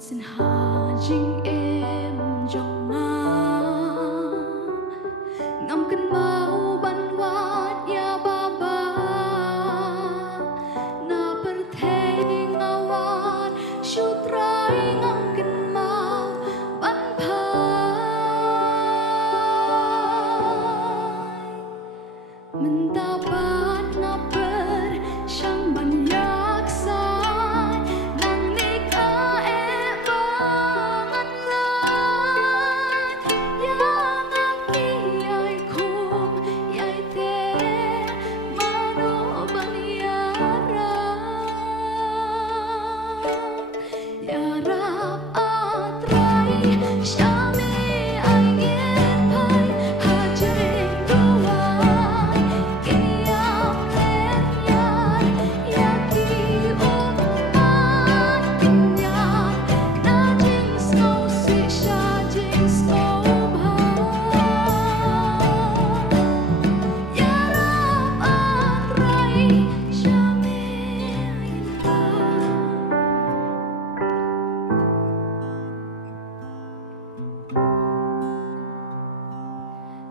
Xin hà chính em trong ngắm cơn mau ban wat ya baba na perthei ngawat sutrai ngam cơn mau ban phai mentapat na per sang banyak sai nang nika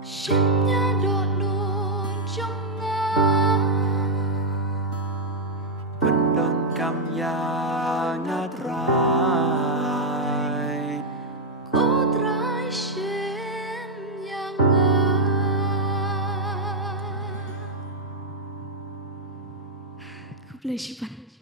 Shimnya dot nun trong nga Pendon kam ya ngatrai Cô trai shim yang nga Ku play shipan